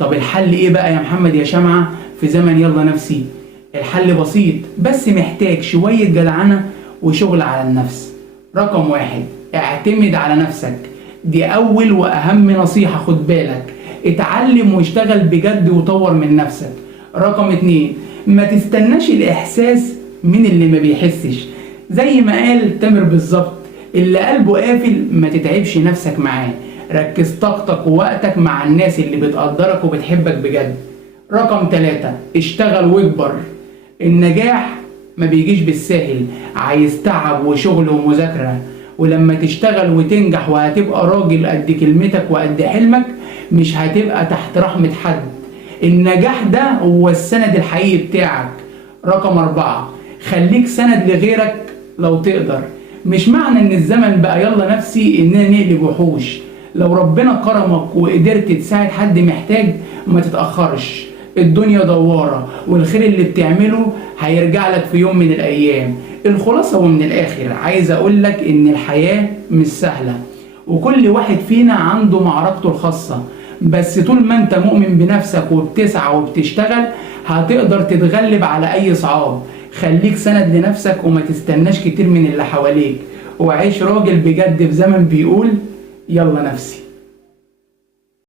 طب الحل ايه بقى يا محمد يا شمعة في زمن يلا نفسي؟ الحل بسيط بس محتاج شوية جدعنة وشغل على النفس. رقم 1، اعتمد على نفسك. دي أول وأهم نصيحة، خد بالك. اتعلم واشتغل بجد وطور من نفسك. رقم 2، ما تستناش الإحساس من اللي ما بيحسش. زي ما قال تامر بالظبط، اللي قلبه قافل ما تتعبش نفسك معاه. ركز طاقتك ووقتك مع الناس اللي بتقدرك وبتحبك بجد. رقم 3، اشتغل واكبر. النجاح ما بيجيش بالساهل، عايز تعب وشغل ومذاكرة. ولما تشتغل وتنجح وهتبقى راجل قد كلمتك وقد حلمك، مش هتبقى تحت رحمة حد. النجاح ده هو السند الحقيقي بتاعك. رقم 4، خليك سند لغيرك لو تقدر. مش معنى ان الزمن بقى يلا نفسي اننا نقلب وحوش. لو ربنا كرمك وقدرت تساعد حد محتاج، ما تتأخرش. الدنيا دوارة والخير اللي بتعمله هيرجع لك في يوم من الأيام. الخلاصة ومن الآخر عايز أقولك إن الحياة مش سهلة، وكل واحد فينا عنده معركته الخاصة. بس طول ما انت مؤمن بنفسك وبتسعى وبتشتغل، هتقدر تتغلب على أي صعاب. خليك سند لنفسك وما تستناش كتير من اللي حواليك، وعيش راجل بجد في زمن بيقول يلا نفسي.